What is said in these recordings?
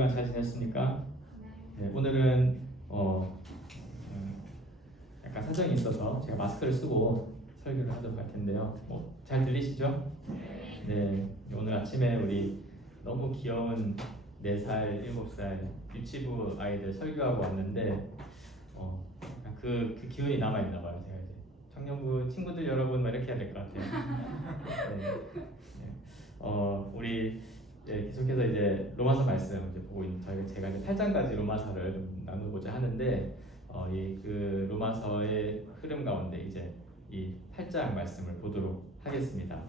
주간 잘 지냈습니까? 네, 오늘은 약간 사정이 있어서 제가 마스크를 쓰고 설교를 하도록 할 텐데요. 잘 들리시죠? 네, 오늘 아침에 우리 너무 귀여운 4살, 7살 유치부 아이들 설교하고 왔는데 그 기운이 남아있나 봐요. 제가 이제 청년부 친구들 여러분 막 이렇게 해야 될 것 같아요. 네, 네. 우리 계속해서 이제 로마서 말씀 이제 보고 있는 제가 이제 8장까지 로마서를 좀 나누고자 하는데 그 로마서의 흐름 가운데 이제 이 8장 말씀을 보도록 하겠습니다.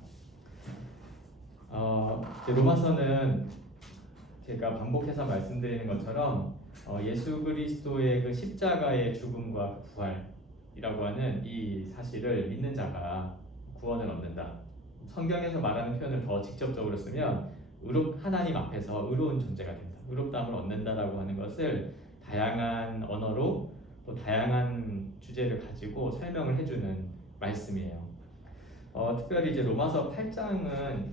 이제 로마서는 제가 반복해서 말씀드리는 것처럼 예수 그리스도의 그 십자가의 죽음과 부활이라고 하는 이 사실을 믿는 자가 구원을 얻는다. 성경에서 말하는 표현을 더 직접적으로 쓰면 하나님 앞에서 의로운 존재가 된다. 의롭다함을 얻는다라고 하는 것을 다양한 언어로 또 다양한 주제를 가지고 설명을 해주는 말씀이에요. 특별히 이제 로마서 8장은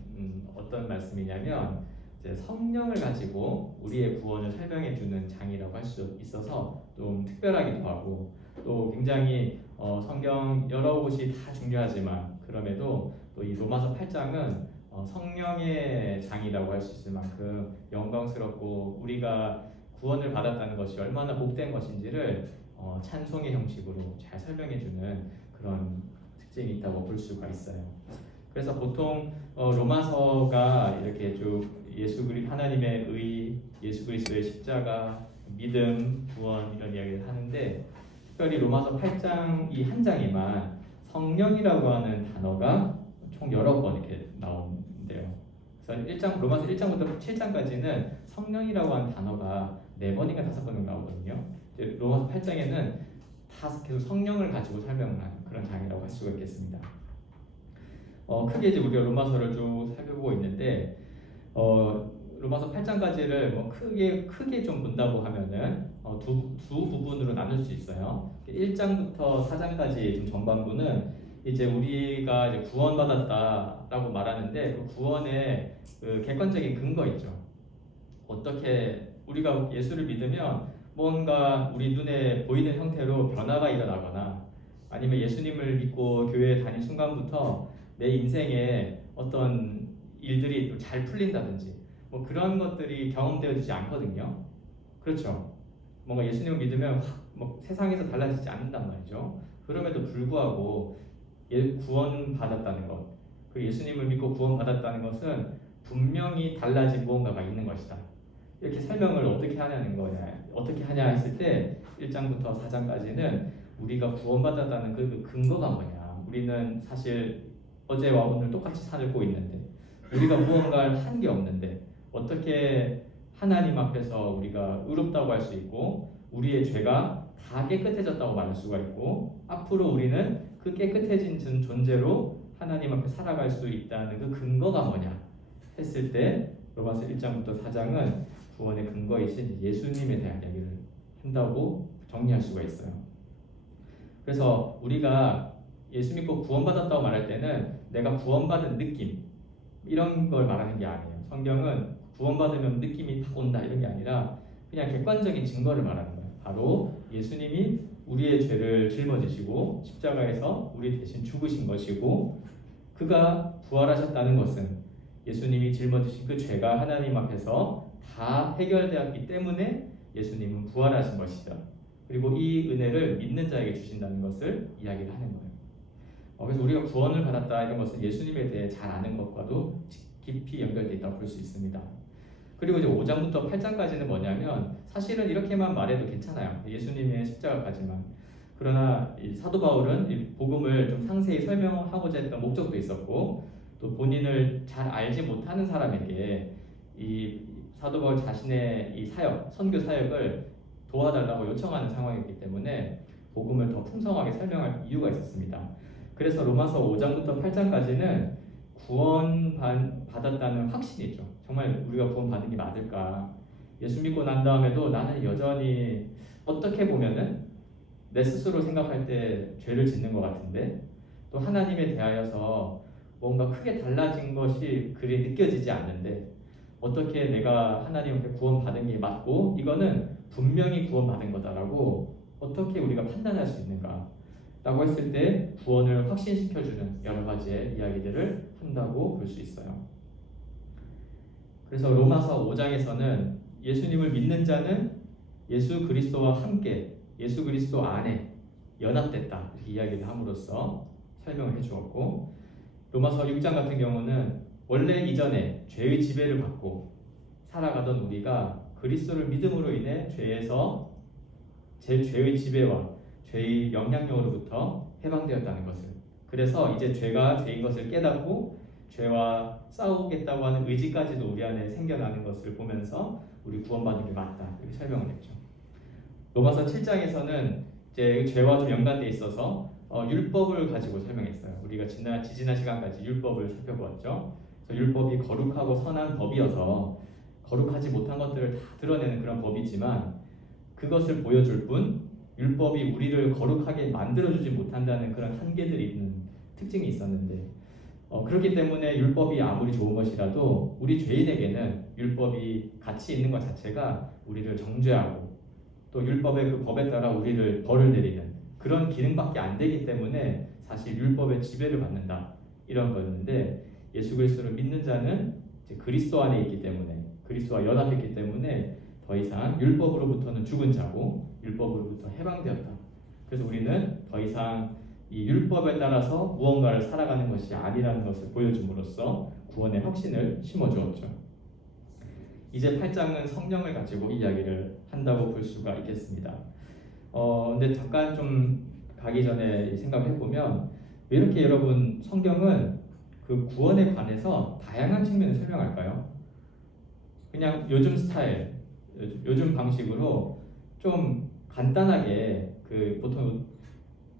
어떤 말씀이냐면 이제 성령을 가지고 우리의 구원을 설명해주는 장이라고 할 수 있어서 좀 특별하기도 하고 또 굉장히 성경 여러 곳이 다 중요하지만 그럼에도 또 이 로마서 8장은 성령의 장이라고 할 수 있을 만큼 영광스럽고 우리가 구원을 받았다는 것이 얼마나 복된 것인지를 찬송의 형식으로 잘 설명해주는 그런 특징이 있다고 볼 수가 있어요. 그래서 보통 로마서가 이렇게 쭉 하나님의 의, 예수 그리스도의 십자가, 믿음, 구원 이런 이야기를 하는데 특별히 로마서 8장 이 한 장에만 성령이라고 하는 단어가 총 여러 번 이렇게 나온대요. 그래서 로마서 1장부터 7장까지는 성령이라고 하는 단어가 4번인가 5번인가 나오거든요. 로마서 8장에는 계속 성령을 가지고 설명을 하는 그런 장이라고 할 수가 있겠습니다. 크게 이제 우리가 로마서를 쭉 살펴보고 있는데 로마서 8장까지를 뭐 크게 좀 본다고 하면은 두 부분으로 나눌 수 있어요. 1장부터 4장까지 좀 전반부는 이제 우리가 이제 구원받았다라고 말하는데 그 구원의 그 객관적인 근거 있죠. 어떻게 우리가 예수를 믿으면 뭔가 우리 눈에 보이는 형태로 변화가 일어나거나 아니면 예수님을 믿고 교회에 다닌 순간부터 내 인생에 어떤 일들이 잘 풀린다든지 뭐 그런 것들이 경험되어지지 않거든요. 그렇죠. 뭔가 예수님을 믿으면 뭐 세상에서 달라지지 않는단 말이죠. 그럼에도 불구하고 구원받았다는 것, 그 예수님을 믿고 구원받았다는 것은 분명히 달라진 무언가가 있는 것이다. 이렇게 설명을 어떻게 하냐 했을 때 1장부터 4장까지는 우리가 구원받았다는 그 근거가 뭐냐. 우리는 사실 어제와 오늘 똑같이 살고 있는데 우리가 무언가를 한 게 없는데 어떻게 하나님 앞에서 우리가 의롭다고 할 수 있고 우리의 죄가 다 깨끗해졌다고 말할 수가 있고 앞으로 우리는 그 깨끗해진 존재로 하나님 앞에 살아갈 수 있다는 그 근거가 뭐냐 했을 때 로마서 1장부터 4장은 구원의 근거이신 예수님에 대한 이야기를 한다고 정리할 수가 있어요. 그래서 우리가 예수 믿고 구원받았다고 말할 때는 내가 구원받은 느낌 이런 걸 말하는 게 아니에요. 성경은 구원받으면 느낌이 딱 온다 이런 게 아니라 그냥 객관적인 증거를 말하는 거예요. 바로 예수님이 우리의 죄를 짊어지시고 십자가에서 우리 대신 죽으신 것이고 그가 부활하셨다는 것은 예수님이 짊어지신 그 죄가 하나님 앞에서 다 해결되었기 때문에 예수님은 부활하신 것이다. 그리고 이 은혜를 믿는 자에게 주신다는 것을 이야기를 하는 거예요. 그래서 우리가 구원을 받았다 이런 것은 예수님에 대해 잘 아는 것과도 깊이 연결되어 있다고 볼 수 있습니다. 그리고 이제 5장부터 8장까지는 뭐냐면 사실은 이렇게만 말해도 괜찮아요. 예수님의 십자가까지만. 그러나 이 사도 바울은 이 복음을 좀 상세히 설명하고자 했던 목적도 있었고 또 본인을 잘 알지 못하는 사람에게 이 사도 바울 자신의 이 선교 사역을 도와달라고 요청하는 상황이었기 때문에 복음을 더 풍성하게 설명할 이유가 있었습니다. 그래서 로마서 5장부터 8장까지는 구원받았다는 확신이죠. 정말 우리가 구원받은 게 맞을까? 예수 믿고 난 다음에도 나는 여전히 어떻게 보면은 내 스스로 생각할 때 죄를 짓는 것 같은데 또 하나님에 대하여서 뭔가 크게 달라진 것이 그리 느껴지지 않는데 어떻게 내가 하나님께 구원받은 게 맞고 이거는 분명히 구원받은 거다라고 어떻게 우리가 판단할 수 있는가? 라고 했을 때 구원을 확신시켜주는 여러 가지의 이야기들을 한다고 볼 수 있어요. 그래서 로마서 5장에서는 예수님을 믿는 자는 예수 그리스도와 함께 예수 그리스도 안에 연합됐다 이렇게 이야기를 함으로써 설명을 해주었고, 로마서 6장 같은 경우는 원래 이전에 죄의 지배를 받고 살아가던 우리가 그리스도를 믿음으로 인해 죄에서 제 죄의 지배와 죄의 영향력으로부터 해방되었다는 것을, 그래서 이제 죄가 죄인 것을 깨닫고 죄와 싸우겠다고 하는 의지까지도 우리 안에 생겨나는 것을 보면서 우리 구원받는 게 맞다 이렇게 설명을 했죠. 로마서 7장에서는 이제 죄와 좀 연관돼 있어서 율법을 가지고 설명했어요. 우리가 지난 시간까지 율법을 살펴보았죠. 그래서 율법이 거룩하고 선한 법이어서 거룩하지 못한 것들을 다 드러내는 그런 법이지만 그것을 보여줄 뿐 율법이 우리를 거룩하게 만들어주지 못한다는 그런 한계들이 있는 특징이 있었는데, 그렇기 때문에 율법이 아무리 좋은 것이라도 우리 죄인에게는 율법이 가치 있는 것 자체가 우리를 정죄하고 또 율법의 그 법에 따라 우리를 벌을 내리는 그런 기능밖에 안 되기 때문에 사실 율법의 지배를 받는다 이런 거였는데, 예수 그리스도를 믿는 자는 이제 그리스도 안에 있기 때문에 그리스도와 연합했기 때문에 더 이상 율법으로부터는 죽은 자고 율법으로부터 해방되었다. 그래서 우리는 더 이상 이 율법에 따라서 무언가를 살아가는 것이 아니라는 것을 보여줌으로써 구원의 확신을 심어주었죠. 이제 8장은 성령을 가지고 이야기를 한다고 볼 수가 있겠습니다. 근데 잠깐 좀 가기 전에 생각해보면 왜 이렇게 여러분 성경은 그 구원에 관해서 다양한 측면을 설명할까요? 그냥 요즘 스타일, 요즘 방식으로 좀 간단하게 그 보통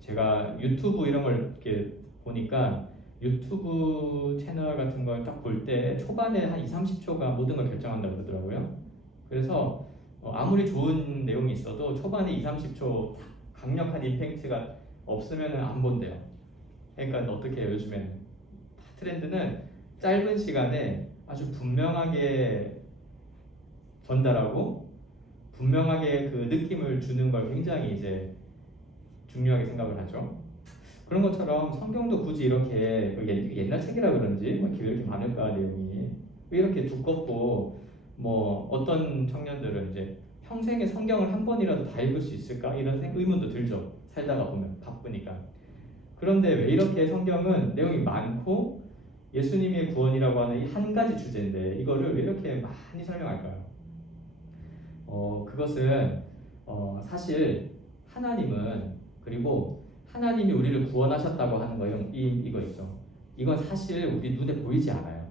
제가 유튜브 이런 걸 이렇게 보니까 유튜브 채널 같은 걸 딱 볼 때 초반에 한 2, 30초가 모든 걸 결정한다고 그러더라고요. 그래서 아무리 좋은 내용이 있어도 초반에 2, 30초 강력한 임팩트가 없으면 안 본대요. 그러니까 어떻게 해요? 요즘에는 트렌드는 짧은 시간에 아주 분명하게 전달하고 분명하게 그 느낌을 주는 걸 굉장히 이제 중요하게 생각을 하죠. 그런 것처럼 성경도 굳이 이렇게 옛날 책이라 그런지 왜 이렇게 많을까 내용이, 왜 이렇게 두껍고 뭐 어떤 청년들은 이제 평생에 성경을 한 번이라도 다 읽을 수 있을까 이런 의문도 들죠. 살다가 보면 바쁘니까. 그런데 왜 이렇게 성경은 내용이 많고 예수님의 구원이라고 하는 이 한 가지 주제인데 이거를 왜 이렇게 많이 설명할까요? 그것은 사실 하나님은, 그리고 하나님이 우리를 구원하셨다고 하는 거 이거 있죠. 이건 사실 우리 눈에 보이지 않아요.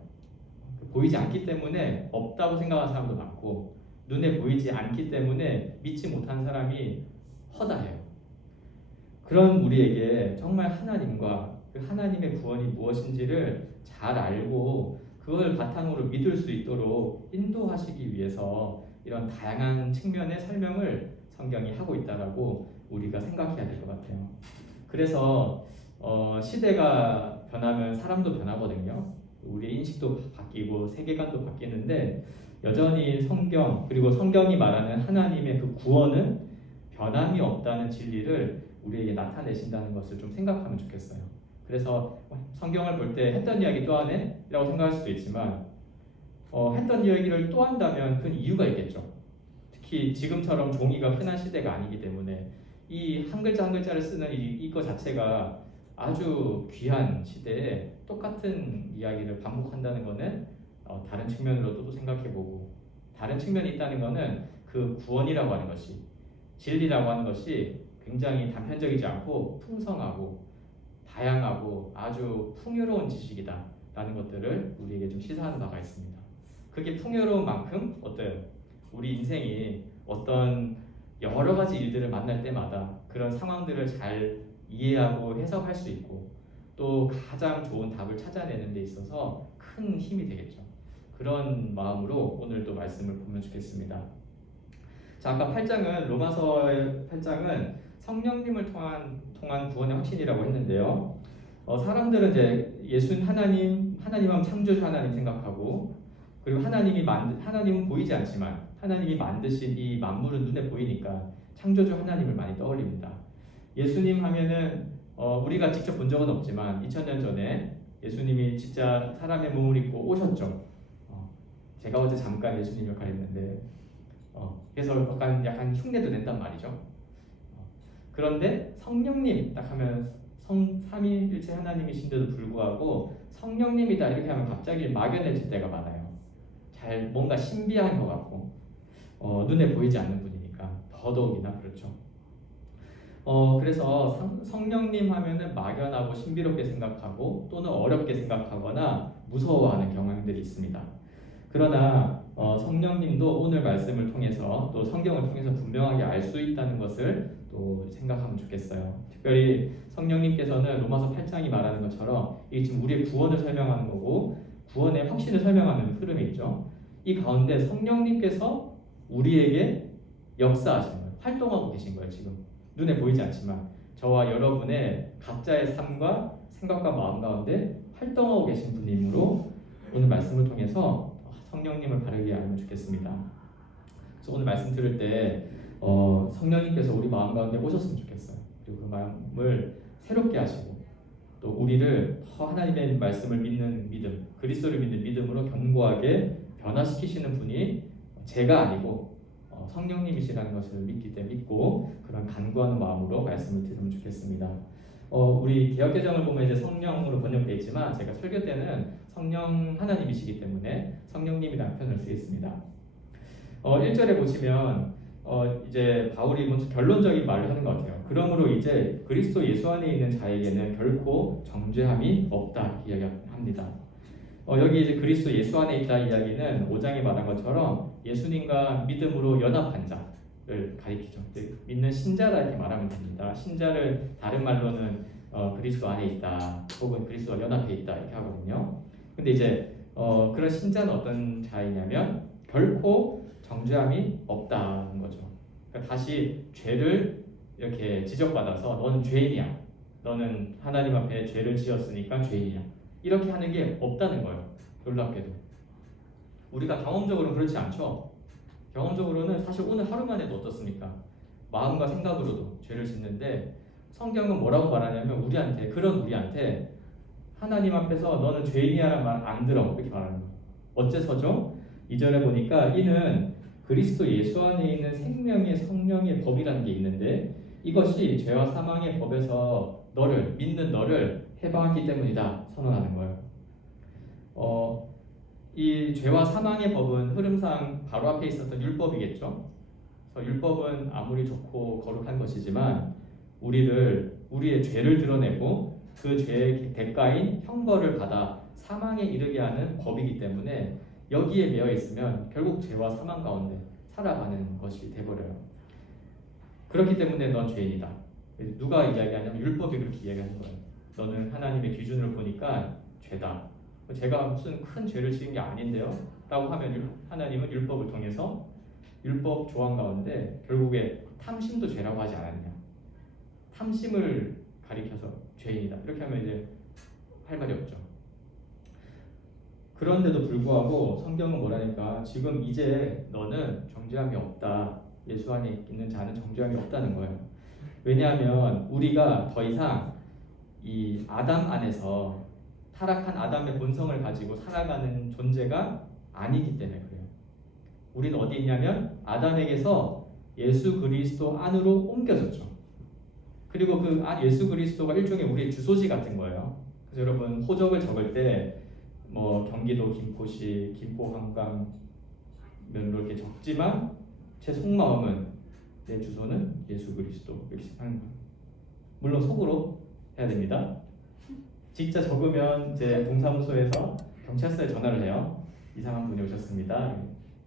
보이지 않기 때문에 없다고 생각하는 사람도 많고 눈에 보이지 않기 때문에 믿지 못하는 사람이 허다해요. 그런 우리에게 정말 하나님과 그 하나님의 구원이 무엇인지를 잘 알고 그걸 바탕으로 믿을 수 있도록 인도하시기 위해서 이런 다양한 측면의 설명을 성경이 하고 있다라고 우리가 생각해야 될 것 같아요. 그래서 시대가 변하면 사람도 변하거든요. 우리의 인식도 바뀌고 세계관도 바뀌는데 여전히 성경, 그리고 성경이 말하는 하나님의 그 구원은 변함이 없다는 진리를 우리에게 나타내신다는 것을 좀 생각하면 좋겠어요. 그래서 성경을 볼 때 했던 이야기 또 하네? 라고 생각할 수도 있지만 했던 이야기를 또 한다면 그 이유가 있겠죠. 특히 지금처럼 종이가 흔한 시대가 아니기 때문에 이 한 글자 한 글자를 쓰는 이거 자체가 아주 귀한 시대에 똑같은 이야기를 반복한다는 것은 다른 측면으로도 또 생각해보고, 다른 측면이 있다는 것은 그 구원이라고 하는 것이, 진리라고 하는 것이 굉장히 단편적이지 않고 풍성하고 다양하고 아주 풍요로운 지식이다 라는 것들을 우리에게 좀 시사하는 바가 있습니다. 그게 풍요로운 만큼 어때요? 우리 인생이 어떤 여러 가지 일들을 만날 때마다 그런 상황들을 잘 이해하고 해석할 수 있고 또 가장 좋은 답을 찾아내는 데 있어서 큰 힘이 되겠죠. 그런 마음으로 오늘도 말씀을 보면 좋겠습니다. 자, 아까 8장은 로마서의 8장은 성령님을 통한 구원의 확신이라고 했는데요. 사람들은 이제 예수는 하나님 하면 창조주 하나님 생각하고, 그리고 하나님은 보이지 않지만 하나님이 만드신 이 만물은 눈에 보이니까 창조주 하나님을 많이 떠올립니다. 예수님 하면은 우리가 직접 본 적은 없지만 2000년 전에 예수님이 진짜 사람의 몸을 입고 오셨죠. 제가 어제 잠깐 예수님 역할 했는데 그래서 약간 흉내도 낸단 말이죠. 그런데 성령님 딱 하면 삼위일체 하나님이신데도 불구하고 성령님이다 이렇게 하면 갑자기 막연해질 때가 많아요. 잘 뭔가 신비한 것 같고 눈에 보이지 않는 분이니까 더더욱이나 그렇죠. 그래서 성령님 하면은 막연하고 신비롭게 생각하고 또는 어렵게 생각하거나 무서워하는 경향들이 있습니다. 그러나 성령님도 오늘 말씀을 통해서 또 성경을 통해서 분명하게 알 수 있다는 것을 또 생각하면 좋겠어요. 특별히 성령님께서는 로마서 8장이 말하는 것처럼 이게 지금 우리의 구원을 설명하는 거고 구원의 확신을 설명하는 흐름이 있죠. 이 가운데 성령님께서 우리에게 역사하시는 거예요. 활동하고 계신 거예요. 지금 눈에 보이지 않지만 저와 여러분의 각자의 삶과 생각과 마음 가운데 활동하고 계신 분이므로 오늘 말씀을 통해서 성령님을 바르게 알면 좋겠습니다. 그래서 오늘 말씀 들을 때 성령님께서 우리 마음 가운데 오셨으면 좋겠어요. 그리고 그 마음을 새롭게 하시고 또 우리를 더 하나님의 말씀을 믿는 믿음, 그리스도를 믿는 믿음으로 견고하게 변화시키시는 분이 제가 아니고 성령님이시라는 것을 믿고 그런 간구하는 마음으로 말씀을 들으면 좋겠습니다. 우리 개역개정을 보면 이제 성령으로 번역되어 있지만 제가 설교 때는 성령 하나님이시기 때문에 성령님이라는 표현을 쓰겠습니다. 1절에 보시면 이제 바울이 먼저 결론적인 말을 하는 것 같아요. 그러므로 이제 그리스도 예수 안에 있는 자에게는 결코 정죄함이 없다 이야기합니다. 여기 이제 그리스도 예수 안에 있다 이야기는 5장에 말한 것처럼 예수님과 믿음으로 연합한 자를 가리키죠. 믿는 신자라 이렇게 말하면 됩니다. 신자를 다른 말로는 그리스도 안에 있다 혹은 그리스도와 연합해 있다 이렇게 하거든요. 근데 이제 그런 신자는 어떤 자이냐면 결코 정죄함이 없다는 거죠. 그러니까 다시 죄를 이렇게 지적받아서 너는 죄인이야. 너는 하나님 앞에 죄를 지었으니까 죄인이야. 이렇게 하는 게 없다는 거예요. 놀랍게도. 우리가 경험적으로는 그렇지 않죠. 경험적으로는 사실 오늘 하루만 해도 어떻습니까? 마음과 생각으로도 죄를 짓는데 성경은 뭐라고 말하냐면 우리한테 하나님 앞에서 너는 죄인이야라는 말 안 들어 이렇게 말하는 거예요. 어째서죠? 2절에 보니까 이는 그리스도 예수 안에 있는 생명의 성령의 법이라는 게 있는데 이것이 죄와 사망의 법에서 믿는 너를 해방하기 때문이다 선언하는 거예요. 이 죄와 사망의 법은 흐름상 바로 앞에 있었던 율법이겠죠. 그래서 율법은 아무리 좋고 거룩한 것이지만 우리의 죄를 드러내고 그 죄의 대가인 형벌을 받아 사망에 이르게 하는 법이기 때문에 여기에 매여 있으면 결국 죄와 사망 가운데 살아가는 것이 돼버려요. 그렇기 때문에 넌 죄인이다. 누가 이야기하냐면 율법이 그렇게 이야기하는 거예요. 너는 하나님의 기준으로 보니까 죄다. 제가 무슨 큰 죄를 지은 게 아닌데요? 라고 하면 하나님은 율법을 통해서 율법 조항 가운데 결국에 탐심도 죄라고 하지 않았냐. 탐심을 가리켜서 죄인이다. 이렇게 하면 이제 할 말이 없죠. 그런데도 불구하고 성경은 뭐라니까 지금 이제 너는 정죄함이 없다. 예수 안에 있는 자는 정죄함이 없다는 거예요. 왜냐하면 우리가 더 이상 이 아담 안에서 타락한 아담의 본성을 가지고 살아가는 존재가 아니기 때문에 그래요. 우리는 어디 있냐면 아담에게서 예수 그리스도 안으로 옮겨졌죠. 그리고 그 예수 그리스도가 일종의 우리의 주소지 같은 거예요. 그래서 여러분 호적을 적을 때 경기도 김포시 김포 한강면으로 이렇게 적지만 제 속마음은 내 주소는 예수 그리스도 이렇게 하는 거예요. 물론 속으로 해야 됩니다. 진짜 적으면 제 동사무소에서 경찰서에 전화를 해요. 이상한 분이 오셨습니다.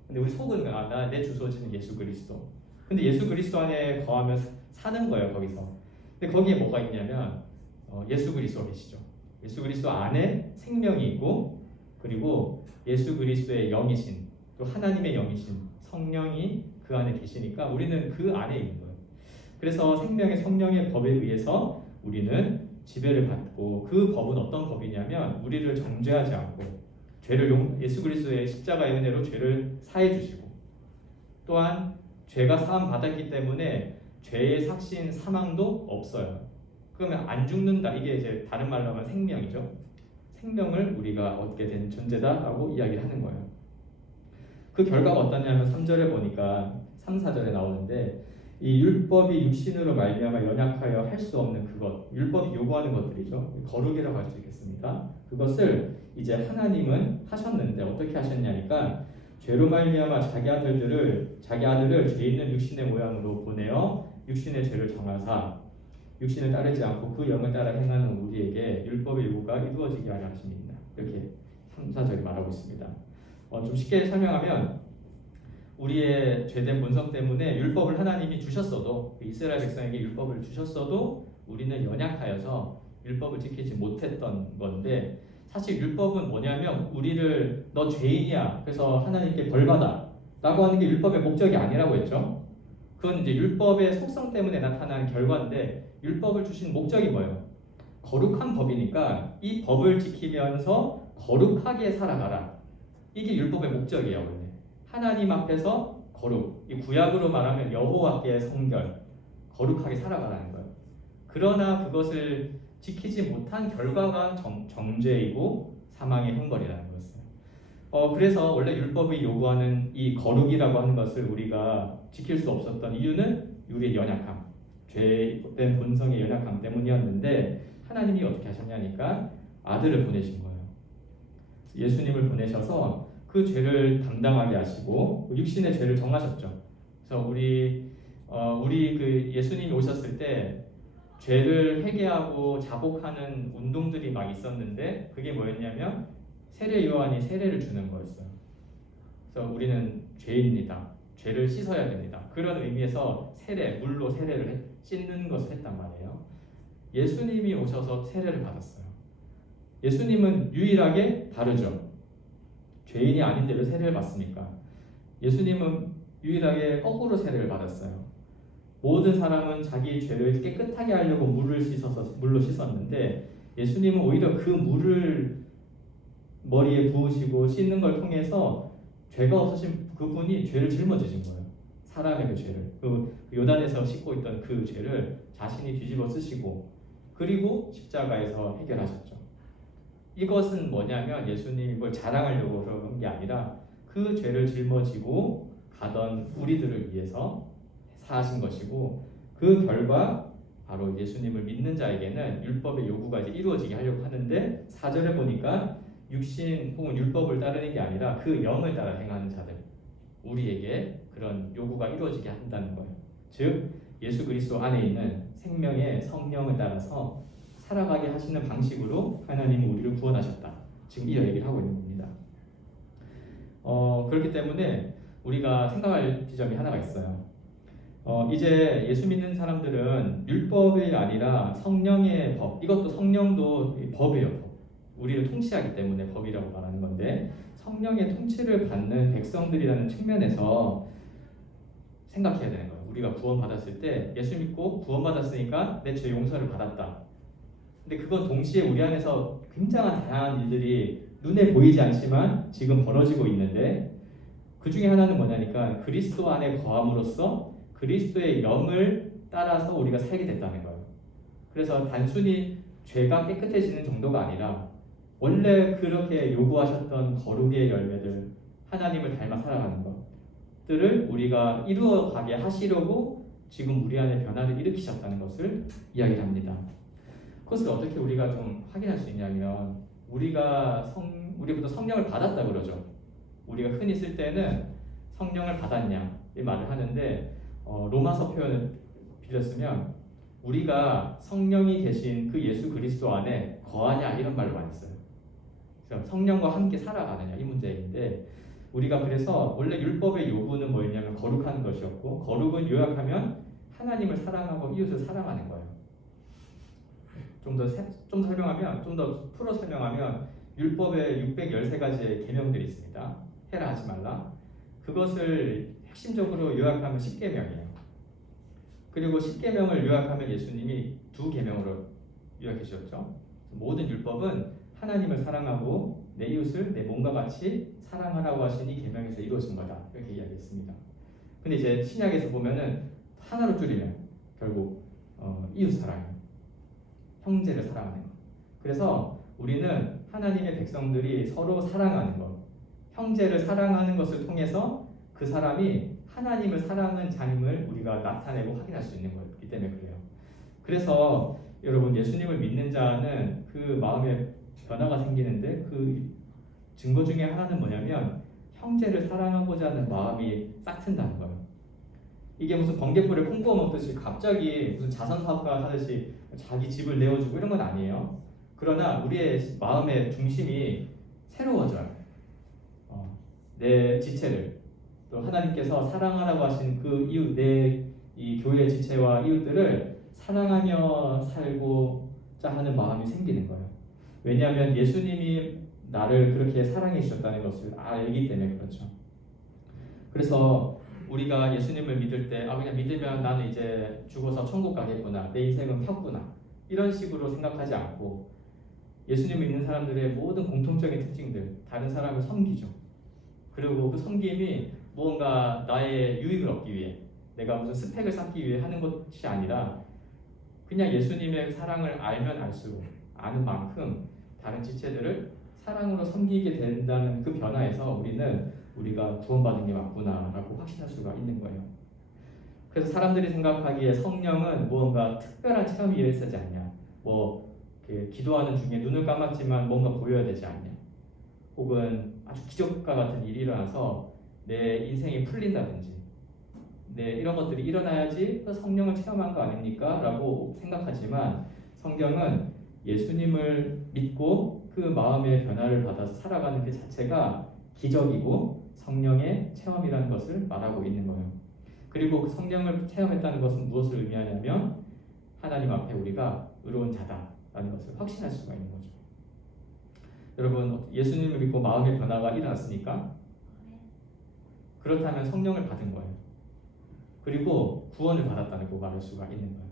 근데 우리 속은 내 주소지는 예수 그리스도. 근데 예수 그리스도 안에 거하면 사는 거예요. 거기서. 근데 거기에 뭐가 있냐면 예수 그리스도 계시죠. 예수 그리스도 안에 생명이 있고 그리고 예수 그리스도의 영이신 또 하나님의 영이신 성령이 그 안에 계시니까 우리는 그 안에 있는 거예요. 그래서 생명의 성령의 법에 의해서 우리는 지배를 받고 그 법은 어떤 법이냐면 우리를 정죄하지 않고 예수 그리스도의 십자가의 은혜로 죄를 사해 주시고, 또한 죄가 사함 받았기 때문에 죄의 삭신 사망도 없어요. 그러면 안 죽는다. 이게 이제 다른 말로 하면 생명이죠. 생명을 우리가 얻게 된 존재다라고 이야기를 하는 거예요. 그 결과가 어떠냐면 3절에 보니까 3, 4절에 나오는데, 이 율법이 육신으로 말미암아 연약하여 할 수 없는 그것, 율법이 요구하는 것들이죠. 거룩이라고 할 수 있겠습니다. 그것을 이제 하나님은 하셨는데 어떻게 하셨냐니까, 죄로 말미암아 자기 아들을 죄 있는 육신의 모양으로 보내어 육신의 죄를 정하사 육신을 따르지 않고 그 영을 따라 행하는 우리에게 율법의 요구가 이루어지게 하려 하십니다. 이렇게 3, 4절이 말하고 있습니다. 좀 쉽게 설명하면, 우리의 죄된 본성 때문에 율법을 하나님이 주셨어도, 이스라엘 백성에게 율법을 주셨어도 우리는 연약하여서 율법을 지키지 못했던 건데, 사실 율법은 뭐냐면 우리를 너 죄인이야 그래서 하나님께 벌받아 라고 하는 게 율법의 목적이 아니라고 했죠. 그건 이제 율법의 속성 때문에 나타난 결과인데, 율법을 주신 목적이 뭐예요? 거룩한 법이니까 이 법을 지키면서 거룩하게 살아가라. 이게 율법의 목적이에요. 원래 하나님 앞에서 거룩, 이 구약으로 말하면 여호와께 성결, 거룩하게 살아가라는 거예요. 그러나 그것을 지키지 못한 결과가 정죄이고 사망의 형벌이라는 것이에요. 그래서 원래 율법이 요구하는 이 거룩이라고 하는 것을 우리가 지킬 수 없었던 이유는 우리의 연약함, 죄된 본성의 연약함 때문이었는데, 하나님이 어떻게 하셨냐니까 아들을 보내신 거예요. 예수님을 보내셔서 그 죄를 담당하게 하시고 육신의 죄를 정하셨죠. 그래서 우리 그 예수님이 오셨을 때 죄를 회개하고 자복하는 운동들이 막 있었는데, 그게 뭐였냐면 세례 요한이 세례를 주는 거였어요. 그래서 우리는 죄인입니다. 죄를 씻어야 됩니다. 그런 의미에서 물로 세례를 씻는 것을 했단 말이에요. 예수님이 오셔서 세례를 받았어요. 예수님은 유일하게 다르죠. 죄인이 아닌데 왜 세례를 받습니까? 예수님은 유일하게 거꾸로 세례를 받았어요. 모든 사람은 자기 죄를 깨끗하게 하려고 물로 씻었는데, 예수님은 오히려 그 물을 머리에 부으시고 씻는 걸 통해서 죄가 없으신 그분이 죄를 짊어지신 거예요. 사람의 그 죄를, 그 요단에서 씻고 있던 그 죄를 자신이 뒤집어 쓰시고, 그리고 십자가에서 해결하셨죠. 이것은 뭐냐면 예수님이 뭘 자랑하려고 그런 게 아니라 그 죄를 짊어지고 가던 우리들을 위해서 사하신 것이고, 그 결과 바로 예수님을 믿는 자에게는 율법의 요구가 이제 이루어지게 하려고 하는데, 4절에 보니까 육신 혹은 율법을 따르는 게 아니라 그 영을 따라 행하는 자들, 우리에게 그런 요구가 이루어지게 한다는 거예요. 즉 예수 그리스도 안에 있는 생명의 성령을 따라서 살아가게 하시는 방식으로 하나님이 우리를 구원하셨다. 지금 이 얘기를 하고 있는 겁니다. 그렇기 때문에 우리가 생각할 지점이 하나가 있어요. 이제 예수 믿는 사람들은 율법이 아니라 성령의 법, 이것도 성령도 법이에요. 법. 우리를 통치하기 때문에 법이라고 말하는 건데, 성령의 통치를 받는 백성들이라는 측면에서 생각해야 되는 거예요. 우리가 구원받았을 때 예수 믿고 구원받았으니까 내 죄 용서를 받았다. 근데 그건 동시에 우리 안에서 굉장한 다양한 일들이 눈에 보이지 않지만 지금 벌어지고 있는데, 그 중에 하나는 뭐냐니까 그리스도 안에 거함으로써 그리스도의 영을 따라서 우리가 살게 됐다는 거예요. 그래서 단순히 죄가 깨끗해지는 정도가 아니라 원래 그렇게 요구하셨던 거룩의 열매들, 하나님을 닮아 살아가는 것들을 우리가 이루어가게 하시려고 지금 우리 안에 변화를 일으키셨다는 것을 이야기를 합니다. 그것을 어떻게 우리가 좀 확인할 수 있냐면, 우리부터 성령을 받았다 그러죠. 우리가 흔히 쓸 때는 성령을 받았냐 이 말을 하는데, 로마서 표현을 빌렸으면 우리가 성령이 계신 그 예수 그리스도 안에 거하냐 이런 말로 많이 써요. 그래서 성령과 함께 살아가느냐 이 문제인데, 우리가 그래서 원래 율법의 요구는 뭐였냐면 거룩하는 것이었고, 거룩은 요약하면 하나님을 사랑하고 이웃을 사랑하는 거예요. 좀 더 풀어 설명하면 율법에 613가지의 계명들이 있습니다. 해라 하지 말라. 그것을 핵심적으로 요약하면 10계명이에요. 그리고 10계명을 요약하면 예수님이 2계명으로 요약해 주셨죠. 모든 율법은 하나님을 사랑하고 내 이웃을 내 몸과 같이 사랑하라고 하신 이 계명에서 이루어진 거다. 이렇게 이야기했습니다. 근데 이제 신약에서 보면은 하나로 줄이면 결국 이웃 사랑, 형제를 사랑하는 것. 그래서 우리는 하나님의 백성들이 서로 사랑하는 것, 형제를 사랑하는 것을 통해서 그 사람이 하나님을 사랑하는 자임을 우리가 나타내고 확인할 수 있는 거기 때문에 그래요. 그래서 여러분 예수님을 믿는 자는 그 마음에 변화가 생기는데 그 증거 중에 하나는 뭐냐면 형제를 사랑하고자 하는 마음이 싹 튼다는 거예요. 이게 무슨 번개불에 콩 구워 먹듯이 갑자기 무슨 자선 사업가 하듯이 자기 집을 내어주고 이런 건 아니에요. 그러나 우리의 마음의 중심이 새로워져요. 내 지체를 또 하나님께서 사랑하라고 하신 그 이웃 내 이 교회의 지체와 이웃들을 사랑하며 살고자 하는 마음이 생기는 거예요. 왜냐하면 예수님이 나를 그렇게 사랑해 주셨다는 것을 알기 때문에 그렇죠. 그래서 우리가 예수님을 믿을 때 그냥 믿으면 나는 이제 죽어서 천국 가겠구나, 내 인생은 폈구나 이런 식으로 생각하지 않고 예수님을 믿는 사람들의 모든 공통적인 특징들, 다른 사람을 섬기죠. 그리고 그 섬김이 무언가 나의 유익을 얻기 위해 내가 무슨 스펙을 쌓기 위해 하는 것이 아니라 그냥 예수님의 사랑을 알면 알수록 아는 만큼 다른 지체들을 사랑으로 섬기게 된다는 그 변화에서 우리가 구원받은 게 맞구나라고 확신할 수가 있는 거예요. 그래서 사람들이 생각하기에 성령은 무언가 특별한 체험이 일어나지 않냐, 기도하는 중에 눈을 감았지만 뭔가 보여야 되지 않냐, 혹은 아주 기적과 같은 일이 일어나서 내 인생이 풀린다든지 이런 것들이 일어나야지 성령을 체험한 거 아닙니까? 라고 생각하지만 성경은 예수님을 믿고 그 마음의 변화를 받아서 살아가는 그 자체가 기적이고 성령의 체험이라는 것을 말하고 있는 거예요. 그리고 그 성령을 체험했다는 것은 무엇을 의미하냐면 하나님 앞에 우리가 의로운 자다라는 것을 확신할 수가 있는 거죠. 여러분 예수님을 믿고 마음의 변화가 일어났으니까 그렇다면 성령을 받은 거예요. 그리고 구원을 받았다고 말할 수가 있는 거예요.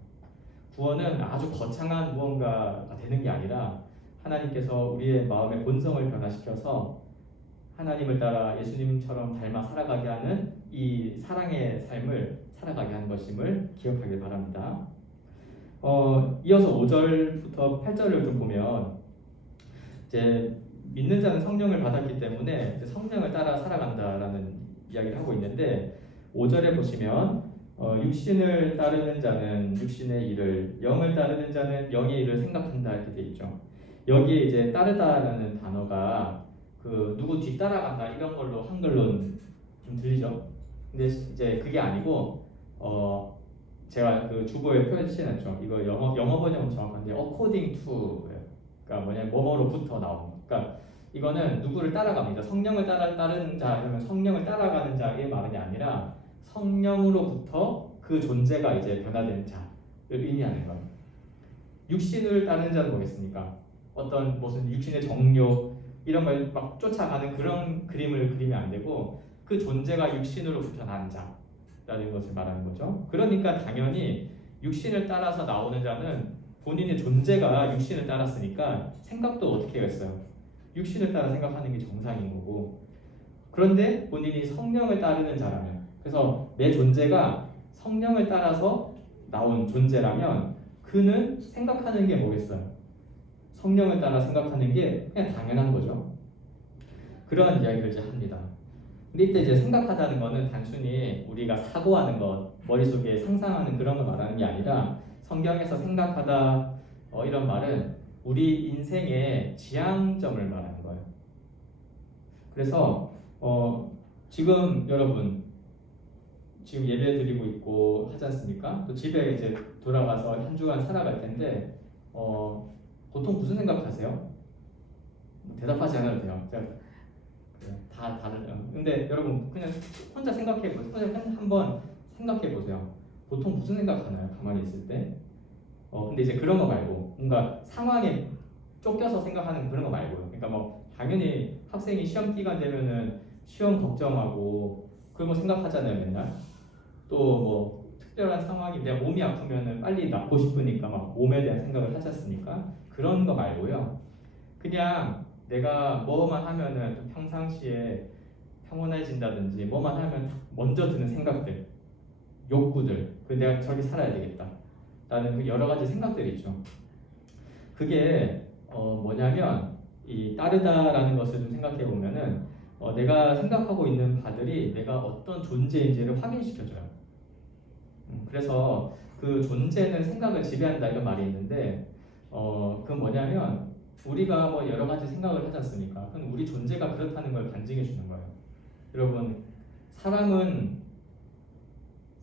구원은 아주 거창한 무언가가 되는 게 아니라 하나님께서 우리의 마음의 본성을 변화시켜서 하나님을 따라 예수님처럼 닮아 살아가게 하는 이 사랑의 삶을 살아가게 하는 것임을 기억하길 바랍니다. 이어서 5절부터 8절을 좀 보면 이제 믿는 자는 성령을 받았기 때문에 이제 성령을 따라 살아간다라는 이야기를 하고 있는데 5절에 보시면 육신을 따르는 자는 육신의 일을, 영을 따르는 자는 영의 일을 생각한다 이렇게 돼 있죠. 여기에 이제 따르다라는 단어가 그 누구 뒤따라간다 이런 걸로 한글로는 좀 들리죠. 근데 이제 그게 아니고 제가 그 주보에 표시해놨죠. 이거 영어 번역은 정확한데 according to, 그러니까 뭐냐면 뭐뭐로부터 나온. 그러니까 이거는 누구를 따라갑니다. 성령을 따르는 자, 그러면 성령을 따라가는 자의 말이 아니라 성령으로부터 그 존재가 이제 변화되는 자를 의미하는 거예요. 육신을 따르는 자는 뭐겠습니까? 어떤 무슨 육신의 정욕 이런 걸 막 쫓아가는 그런 그림을 그리면 안 되고 그 존재가 육신으로부터 난 자라는 것을 말하는 거죠. 그러니까 당연히 육신을 따라서 나오는 자는 본인의 존재가 육신을 따랐으니까 생각도 어떻게 했어요? 육신을 따라 생각하는 게 정상인 거고, 그런데 본인이 성령을 따르는 자라면, 그래서 내 존재가 성령을 따라서 나온 존재라면 그는 생각하는 게 뭐겠어요? 성령을 따라 생각하는 게 그냥 당연한 거죠. 그런 이야기를 이제 합니다. 근데 이때 이제 생각하다는 거는 단순히 우리가 사고하는 것, 머릿속에 상상하는 그런 걸 말하는 게 아니라 성경에서 생각하다 이런 말은 우리 인생의 지향점을 말하는 거예요. 그래서 지금 여러분 지금 예배 드리고 있고 하지 않습니까? 또 집에 이제 돌아가서 한 주간 살아갈 텐데 보통 무슨 생각하세요? 대답하지 않아도 돼요. 다 다른. 근데 여러분 그냥 혼자 생각해 보세요. 혼자 한번 생각해 보세요. 보통 무슨 생각하나요? 가만히 있을 때. 근데 이제 그런 거 말고 뭔가 상황에 쫓겨서 생각하는 그런 거 말고요. 그러니까 뭐 당연히 학생이 시험 기간 되면은 시험 걱정하고 그런 거 생각하잖아요, 맨날. 또 뭐 특별한 상황이 내 몸이 아프면은 빨리 낫고 싶으니까 막 몸에 대한 생각을 하지 않습니까? 그런 거 말고요. 그냥 내가 뭐만 하면은 좀 평상시에 평온해진다든지 뭐만 하면 먼저 드는 생각들, 욕구들, 내가 저렇게 살아야 되겠다 라는 그 여러 가지 생각들이 있죠. 그게 뭐냐면 이 따르다라는 것을 좀 생각해 보면은 내가 생각하고 있는 바들이 내가 어떤 존재인지를 확인시켜줘요. 그래서 그 존재는 생각을 지배한다 이런 말이 있는데 그건 뭐냐면 우리가 뭐 여러 가지 생각을 하지 않습니까? 그건 우리 존재가 그렇다는 걸 반증해 주는 거예요. 여러분, 사람은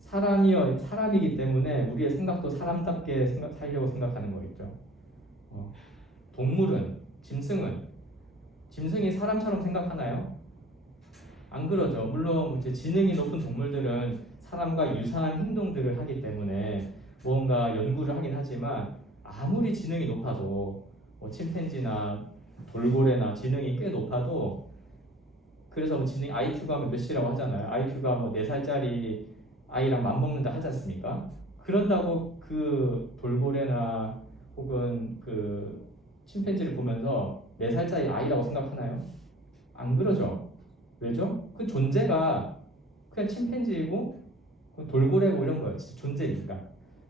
사람이기 때문에 우리의 생각도 사람답게 살려고 생각하는 거겠죠. 동물은, 짐승이 사람처럼 생각하나요? 안 그러죠. 물론 이제 지능이 높은 동물들은 사람과 유사한 행동들을 하기 때문에 뭔가 연구를 하긴 하지만 아무리 지능이 높아도 뭐 침팬지나 돌고래나 지능이 꽤 높아도 그래서 뭐 지능 IQ가 몇이라고 하잖아요. IQ가 뭐 4살짜리 아이랑 맞먹는다 하지 않습니까? 그런다고 그 돌고래나 혹은 그 침팬지를 보면서 4살짜리 아이라고 생각하나요? 안 그러죠. 왜죠? 그 존재가 그냥 침팬지이고 돌고래고 이런 거예요. 존재니까.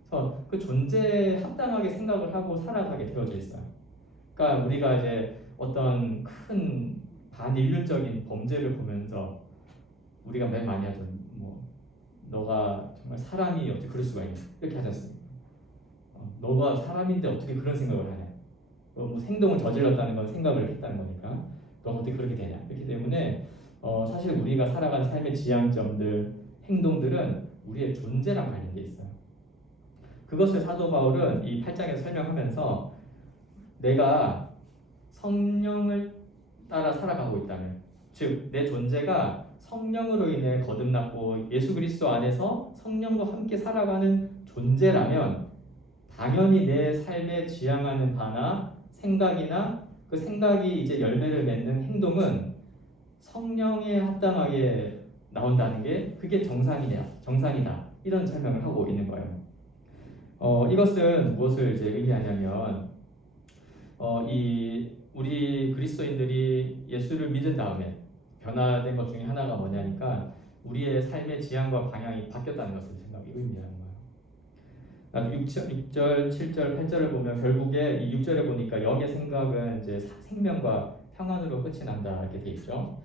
그래서 그 존재에 합당하게 생각을 하고 살아가게 되어져 있어요. 그러니까 우리가 이제 어떤 큰 반인륜적인 범죄를 보면서 우리가 맨 많이 하죠. 뭐 너가 정말 사람이 어떻게 그럴 수가 있냐 이렇게 하지 않습니까? 너가 사람인데 어떻게 그런 생각을 하냐? 뭐 행동을 저질렀다는 건 생각을 했다는 거니까 너가 어떻게 그렇게 되냐? 이렇기 때문에 사실 우리가 살아가는 삶의 지향점들, 행동들은 우리의 존재랑 관련돼 있어요. 그것을 사도 바울은 이 8장에서 설명하면서 내가 성령을 따라 살아가고 있다면, 즉 내 존재가 성령으로 인해 거듭났고 예수 그리스도 안에서 성령과 함께 살아가는 존재라면 당연히 내 삶에 지향하는 바나 생각이나 그 생각이 이제 열매를 맺는 행동은 성령에 합당하게 나온다는 게 그게 정상이다. 이런 설명을 하고 있는 거예요. 이것은 무엇을 이제 의미하냐면 이 우리 그리스도인들이 예수를 믿은 다음에 변화된 것 중에 하나가 뭐냐니까 우리의 삶의 지향과 방향이 바뀌었다는 것을 의미하는 거예요. 6절, 7절, 8절을 보면 결국에 이 6절에 보니까 영의 생각은 이제 생명과 평안으로 끝이 난다 이렇게 돼 있죠.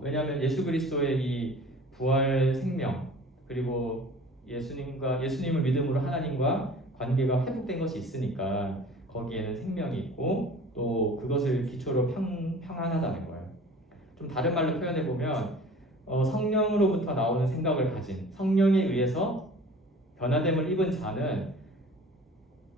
왜냐하면 예수 그리스도의 이 부활 생명 그리고 예수님을 믿음으로 하나님과 관계가 회복된 것이 있으니까 거기에는 생명이 있고 또 그것을 기초로 평안하다는 거예요. 좀 다른 말로 표현해 보면 성령으로부터 나오는 생각을 가진 성령에 의해서 변화됨을 입은 자는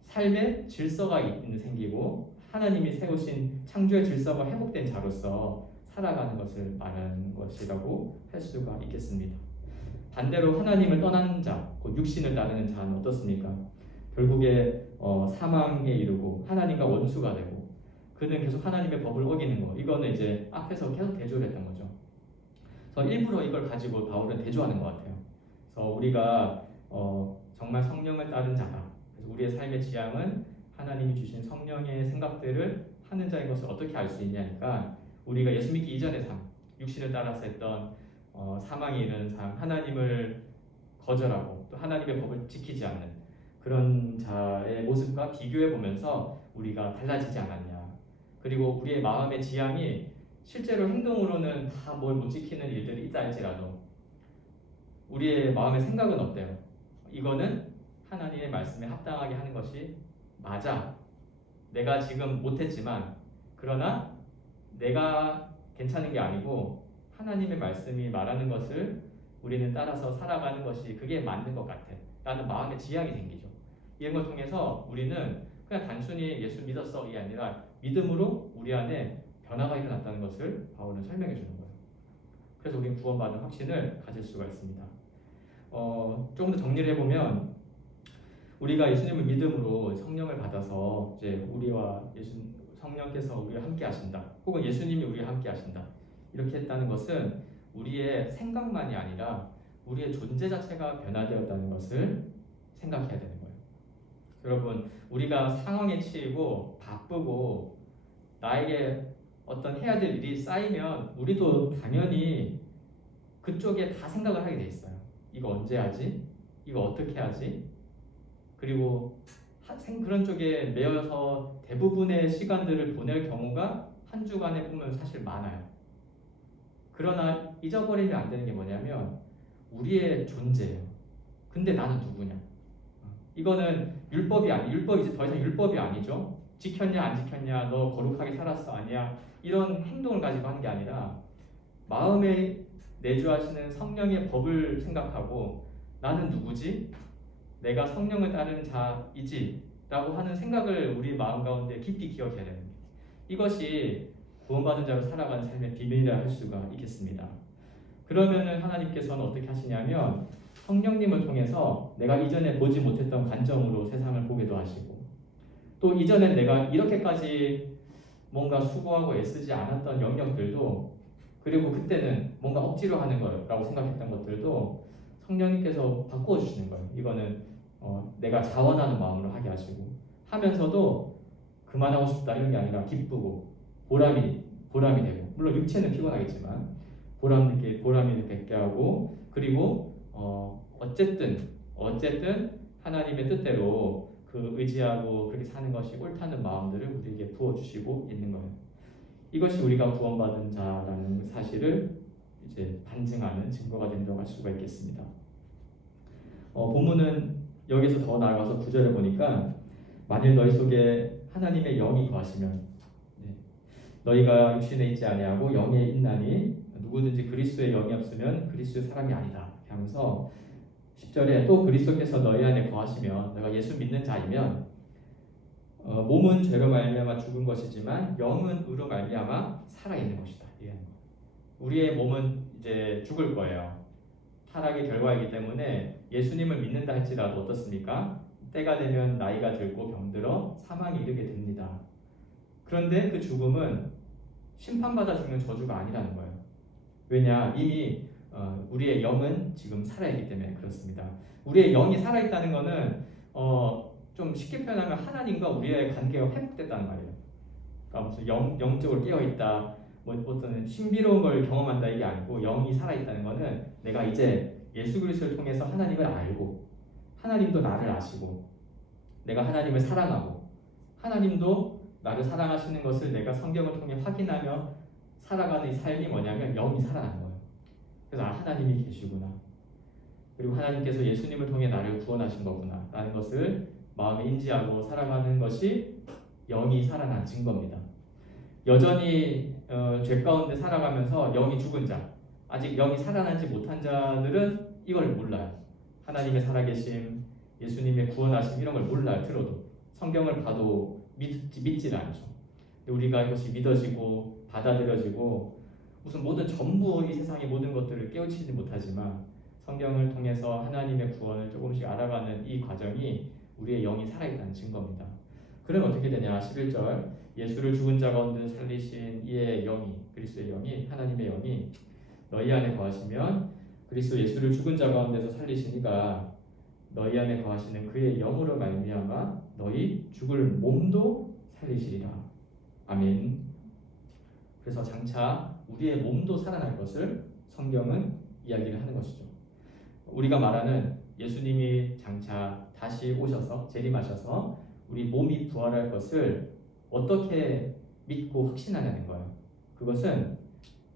삶의 질서가 생기고 하나님이 세우신 창조의 질서가 회복된 자로서 살아가는 것을 말하는 것이라고 할 수가 있겠습니다. 반대로 하나님을 떠난 자, 곧 육신을 따르는 자는 어떻습니까? 결국에 사망에 이르고 하나님과 원수가 되고 그는 계속 하나님의 법을 어기는 거. 이거는 이제 앞에서 계속 대조를 했던 거죠. 그래서 일부러 이걸 가지고 바울은 대조하는 것 같아요. 그래서 우리가 정말 성령을 따른 자다. 그래서 우리의 삶의 지향은 하나님이 주신 성령의 생각들을 하는 자인 것을 어떻게 알 수 있냐니까 우리가 예수 믿기 이전의 삶, 육신을 따라서 했던 사망에 이르는 삶, 하나님을 거절하고 또 하나님의 법을 지키지 않는 그런 자의 모습과 비교해 보면서 우리가 달라지지 않았냐. 그리고 우리의 마음의 지향이 실제로 행동으로는 다 뭘 못 지키는 일들이 있다 할지라도 우리의 마음의 생각은 어때요? 이거는 하나님의 말씀에 합당하게 하는 것이 맞아. 내가 지금 못했지만 그러나 내가 괜찮은 게 아니고 하나님의 말씀이 말하는 것을 우리는 따라서 살아가는 것이 그게 맞는 것 같아 라는 마음의 지향이 생기죠. 이런 걸 통해서 우리는 그냥 단순히 예수 믿었어 이 아니라 믿음으로 우리 안에 변화가 일어났다는 것을 바울은 설명해 주는 거예요. 그래서 우리는 구원받은 확신을 가질 수가 있습니다. 조금 더 정리를 해보면 우리가 예수님을 믿음으로 성령을 받아서 이제 성령께서 우리와 함께 하신다. 혹은 예수님이 우리와 함께 하신다. 이렇게 했다는 것은 우리의 생각만이 아니라 우리의 존재 자체가 변화되었다는 것을 생각해야 되는 거예요. 여러분, 우리가 상황에 치이고 바쁘고 나에게 어떤 해야 될 일이 쌓이면 우리도 당연히 그쪽에 다 생각을 하게 돼 있어요. 이거 언제 하지? 이거 어떻게 하지? 그리고 그런 쪽에 매여서 대부분의 시간들을 보낼 경우가 한 주간에 보면 사실 많아요. 그러나 잊어버리면 안 되는 게 뭐냐면 우리의 존재예요. 근데 나는 누구냐? 이거는 율법이 이제 더 이상 율법이 아니죠. 지켰냐 안 지켰냐, 너 거룩하게 살았어 아니야, 이런 행동을 가지고 하는 게 아니라 마음에 내주하시는 성령의 법을 생각하고 나는 누구지? 내가 성령을 따르는 자이지 라고 하는 생각을 우리 마음 가운데 깊이 기억해야 되는 거예요. 이것이 구원받은 자로 살아가는 삶의 비밀이라 할 수가 있겠습니다. 그러면은 하나님께서는 어떻게 하시냐면 성령님을 통해서 내가 이전에 보지 못했던 관점으로 세상을 보게도 하시고, 또 이전엔 내가 이렇게까지 뭔가 수고하고 애쓰지 않았던 영역들도, 그리고 그때는 뭔가 억지로 하는 거라고 생각했던 것들도 성령님께서 바꾸어 주시는 거예요. 이거는 내가 자원하는 마음으로 하게 하시고, 하면서도 그만하고 싶다 이런 게 아니라 기쁘고 보람이 되고, 물론 육체는 피곤하겠지만 보람이 느끼게 하고, 그리고 어쨌든 하나님의 뜻대로 그 의지하고 그렇게 사는 것이 옳다는 마음들을 우리에게 부어주시고 있는 거예요. 이것이 우리가 구원받은 자라는 사실을 이제 반증하는 증거가 된다고 할 수가 있겠습니다. 본문은 여기서 더 나아가서 9절에 보니까 만일 너희 속에 하나님의 영이 거하시면, 너희가 육신에 있지 아니하고 영에 있나니 누구든지 그리스도의 영이 없으면 그리스도의 사람이 아니다 이렇게 하면서 10절에 또 그리스도께서 너희 안에 거하시면, 너희가 예수 믿는 자이면 몸은 죄로 말미암아 죽은 것이지만 영은 의로 말미암아 살아 있는 것이다. 우리의 몸은 이제 죽을 거예요. 타락의 결과이기 때문에 예수님을 믿는다 할지라도 어떻습니까? 때가 되면 나이가 들고 병들어 사망에 이르게 됩니다. 그런데 그 죽음은 심판받아 죽는 저주가 아니라는 거예요. 왜냐? 이미 우리의 영은 지금 살아있기 때문에 그렇습니다. 우리의 영이 살아있다는 것은 좀 쉽게 표현하면 하나님과 우리의 관계가 회복됐다는 말이에요. 그러니까 무슨 영적으로 깨어있다, 뭐 어떤 신비로운 걸 경험한다 이게 아니고, 영이 살아있다는 것은 내가 이제 예수 그리스도를 통해서 하나님을 알고 하나님도 나를 아시고 내가 하나님을 사랑하고 하나님도 나를 사랑하시는 것을 내가 성경을 통해 확인하며 살아가는 이 삶이 뭐냐면 영이 살아나는 거예요. 그래서 하나님이 계시구나, 그리고 하나님께서 예수님을 통해 나를 구원하신 거구나 라는 것을 마음에 인지하고 살아가는 것이 영이 살아난 증거입니다. 여전히 죄 가운데 살아가면서 영이 죽은 자, 아직 영이 살아나지 못한 자들은 이걸 몰라요. 하나님의 살아계심, 예수님의 구원하심 이런 걸 몰라요. 들어도 성경을 봐도 믿질 않죠. 우리가 이것이 믿어지고 받아들여지고 무슨 모든 전부 이 세상의 모든 것들을 깨우치지 못하지만 성경을 통해서 하나님의 구원을 조금씩 알아가는 이 과정이 우리의 영이 살아있다는 증거입니다. 그러면 어떻게 되냐? 11절 예수를 죽은 자 가운데 살리신 이의 영이, 그리스도의 영이, 하나님의 영이 너희 안에 거하시면 그리스도 예수를 죽은 자 가운데서 살리신 이가 너희 안에 거하시는 그의 영으로 말미암아 너희 죽을 몸도 살리시리라. 아멘. 그래서 장차 우리의 몸도 살아날 것을 성경은 이야기를 하는 것이죠. 우리가 말하는 예수님이 장차 다시 오셔서 재림하셔서 우리 몸이 부활할 것을 어떻게 믿고 확신하냐는 거예요. 그것은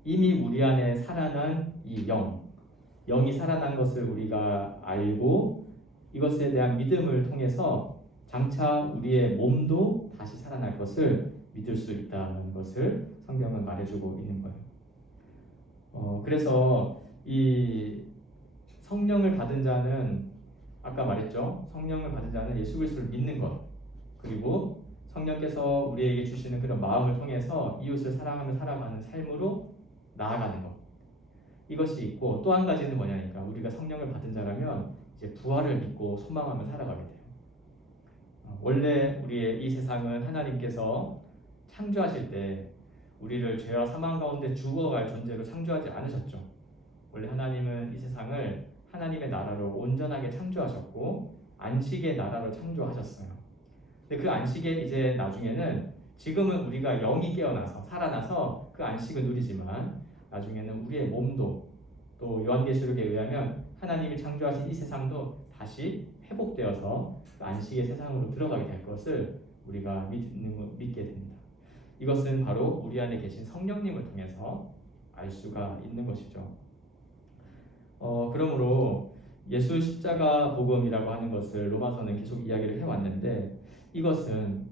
이미 우리 안에 살아난 이 영이 살아난 것을 우리가 알고 이것에 대한 믿음을 통해서 장차 우리의 몸도 다시 살아날 것을 믿을 수 있다는 것을 성경은 말해주고 있는 거예요. 그래서 이 성령을 받은 자는, 아까 말했죠. 성령을 받은 자는 예수 그리스도를 믿는 것, 그리고 성령께서 우리에게 주시는 그런 마음을 통해서 이웃을 사랑하며 살아가는 삶으로 나아가는 것, 이것이 있고, 또 한 가지는 뭐냐니까 우리가 성령을 받은 자라면 이제 부활을 믿고 소망하며 살아가게 돼요. 원래 우리의 이 세상은 하나님께서 창조하실 때 우리를 죄와 사망 가운데 죽어갈 존재로 창조하지 않으셨죠. 원래 하나님은 이 세상을 하나님의 나라로 온전하게 창조하셨고 안식의 나라로 창조하셨어요. 근데 그 안식에 이제 나중에는 지금은 우리가 영이 깨어나서 살아나서 그 안식을 누리지만 나중에는 우리의 몸도 또 요한계시록에 의하면 하나님이 창조하신 이 세상도 다시 회복되어서 그 안식의 세상으로 들어가게 될 것을 우리가 믿게 됩니다. 이것은 바로 우리 안에 계신 성령님을 통해서 알 수가 있는 것이죠. 그러므로 예수 십자가 복음이라고 하는 것을 로마서는 계속 이야기를 해왔는데 이것은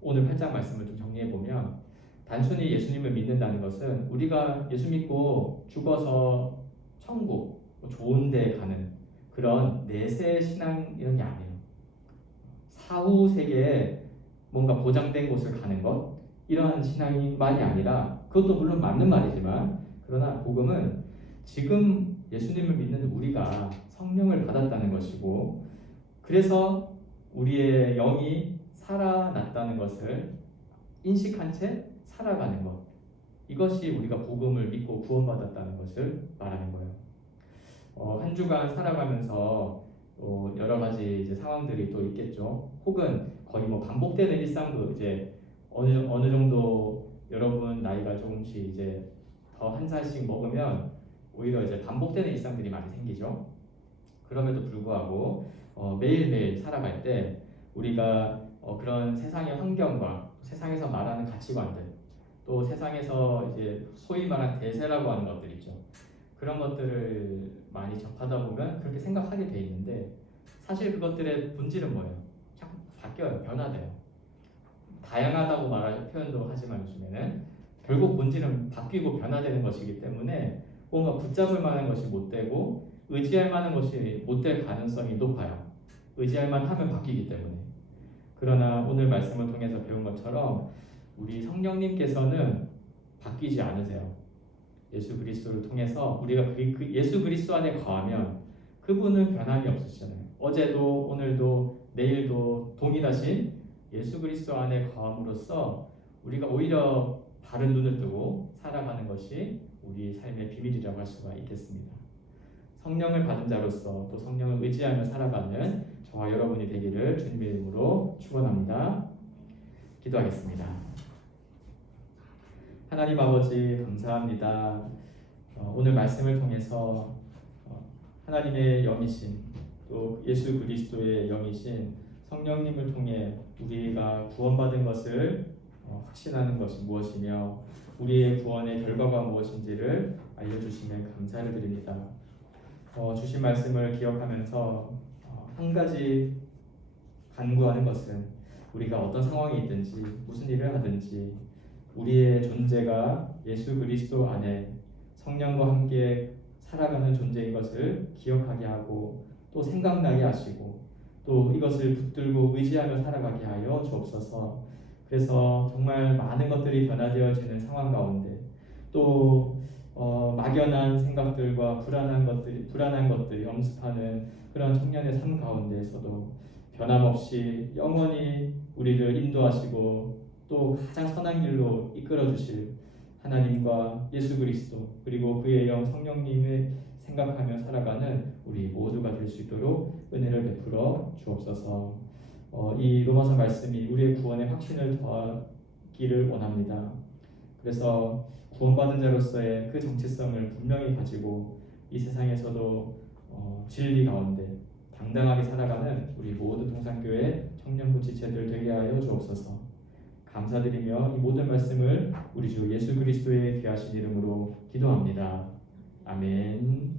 오늘 8장 말씀을 좀 정리해 보면 단순히 예수님을 믿는다는 것은 우리가 예수 믿고 죽어서 천국, 좋은 데 가는 그런 내세 신앙 이런 게 아니에요. 사후 세계에 뭔가 보장된 곳을 가는 것 이러한 신앙만이 아니라 그것도 물론 맞는 말이지만 그러나 복음은 지금 예수님을 믿는 우리가 성령을 받았다는 것이고 그래서 우리의 영이 살아났다는 것을 인식한 채 살아가는 것 이것이 우리가 복음을 믿고 구원받았다는 것을 말하는 거예요. 한 주간 살아가면서 여러 가지 이제 상황들이 또 있겠죠. 혹은 거의 뭐 반복되는 일상도 이제 어느 정도 여러분 나이가 조금씩 이제 더 한 살씩 먹으면 오히려 이제 반복되는 일상들이 많이 생기죠. 그럼에도 불구하고 매일매일 살아갈 때 우리가 그런 세상의 환경과 세상에서 말하는 가치관들 또 세상에서 이제 소위 말하는 대세라고 하는 것들 있죠. 그런 것들을 많이 접하다 보면 그렇게 생각하게 돼 있는데 사실 그것들의 본질은 뭐예요? 자꾸 바뀌어요. 변화돼요. 다양하다고 말할 표현도 하지만 요즘에는 결국 본질은 바뀌고 변화되는 것이기 때문에 뭔가 붙잡을 만한 것이 못 되고 의지할 만한 것이 못 될 가능성이 높아요. 의지할 만하면 바뀌기 때문에. 그러나 오늘 말씀을 통해서 배운 것처럼 우리 성령님께서는 바뀌지 않으세요. 예수 그리스도를 통해서 우리가 그 예수 그리스도 안에 거하면 그분은 변함이 없으시잖아요. 어제도 오늘도 내일도 동일하신 예수 그리스도 안에 거함으로써 우리가 오히려 다른 눈을 뜨고 살아가는 것이 우리 삶의 비밀이라고 할 수가 있겠습니다. 성령을 받은 자로서 또 성령을 의지하며 살아가는 저와 여러분이 되기를 주님의 이름으로 축원합니다. 기도하겠습니다. 하나님 아버지 감사합니다. 오늘 말씀을 통해서 하나님의 영이신 또 예수 그리스도의 영이신 성령님을 통해 우리가 구원받은 것을 확신하는 것이 무엇이며 우리의 구원의 결과가 무엇인지를 알려주시면 감사를 드립니다. 주신 말씀을 기억하면서 한 가지 간구하는 것은 우리가 어떤 상황이 있든지 무슨 일을 하든지 우리의 존재가 예수 그리스도 안에 성령과 함께 살아가는 존재인 것을 기억하게 하고 또 생각나게 하시고 또 이것을 붙들고 의지하며 살아가게 하여 주옵소서. 그래서 정말 많은 것들이 변화되어지는 상황 가운데 또 막연한 생각들과 불안한 것들이 엄습하는 그런 청년의 삶 가운데에서도 변함없이 영원히 우리를 인도하시고 또 가장 선한 길로 이끌어 주실 하나님과 예수 그리스도 그리고 그의 영 성령님을 생각하며 살아가는 우리 모두가 될 수 있도록 은혜를 베풀어 주옵소서. 이 로마서 말씀이 우리의 구원의 확신을 더하기를 원합니다. 그래서 구원받은 자로서의 그 정체성을 분명히 가지고 이 세상에서도 진리 가운데 당당하게 살아가는 우리 모든 동산교회 청년부 지체들 되게 하여 주옵소서. 감사드리며 이 모든 말씀을 우리 주 예수 그리스도의 귀하신 이름으로 기도합니다. 아멘.